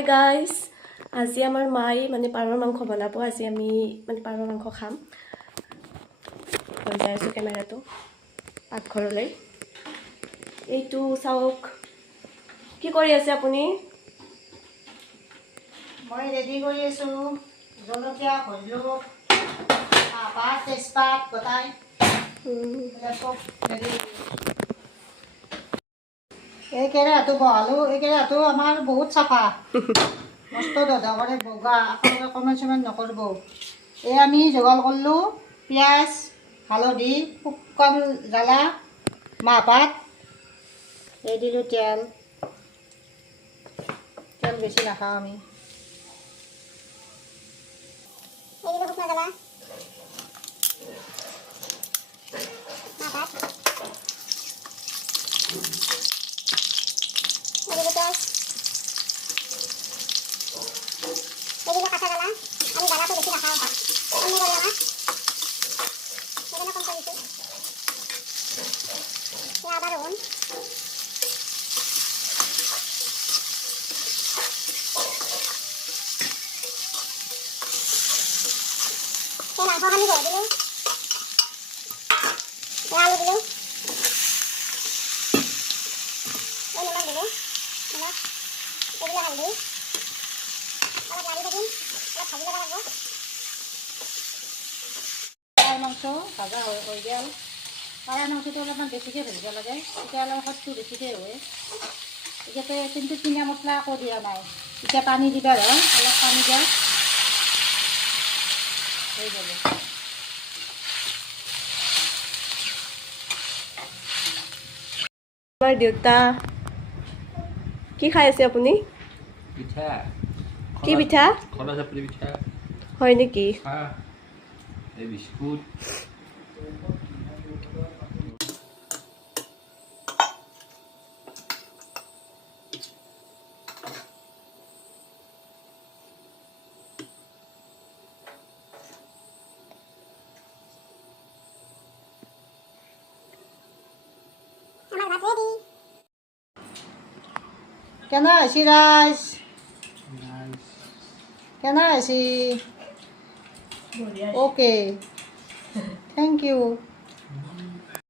guys আজি আমাৰ মাই মানে পাৰৰ মাংস বনাব আজি আমি মানে পাৰৰ মাংস খাম লৈ যাই আছোঁ কেমেৰাটো পাকঘৰলৈ এইটো চাওক কি কৰি আছে আপুনি মই ৰেডি কৰি আছোঁ জলকীয়া ভজলুক পাত তেজপাত গোটাই চব ৰেডি এই কেৰাহীটো বহালোঁ এই কেৰাহীটো আমাৰ বহুত চাফা মস্ত দধা কৰে বগা আপোনালোকে কমেণ্ট চমেণ্ট নকৰিব এই আমি যোগাৰ কৰিলোঁ পিঁয়াজ হালধি শুকান জ্বালা মাহপাত এই দিলোঁ তেল বেছি নাখাওঁ আমি এই দিলোঁ শুকান জ্বালা মাহপাত এই দিলোঁ পিঁয়াজ এদিকে কাঁচা জ্বালা আমি জ্বালাটো বেশি নাখাওঁ অন্য করে আমার সেখানে কম করে দিচ্ছি আদা রসুন মাংসখানি ধরে দিলো আলু দিলো নিমখ দিলো নিমখ এগুলো হালদি অলপ লাড়ি থাকিম অলপ ভাজি ল'ব লাগিব পাৰ মাংস ভাজা হৈ গ'ল পাৰ মাংসটো অলপমান বেছিকৈ ভাজিব লাগে তেতিয়া অলপ সোৱাদটো বেছিকৈ হয় এতিয়াতে কিন্তু কিনা মছলা একো দিয়া নাই এতিয়া পানী দিবা হয় অলপ পানী দিয়া হৈ যাব আমাৰ দেউতা কি খাই আছে আপুনি পিঠা কি পিঠা খোলা চাপৰি পিঠা হয় নেকি এই বিস্কুট কেনে হৈছে ৰাইজ কেনে হৈছে ওকে থেংক ইউ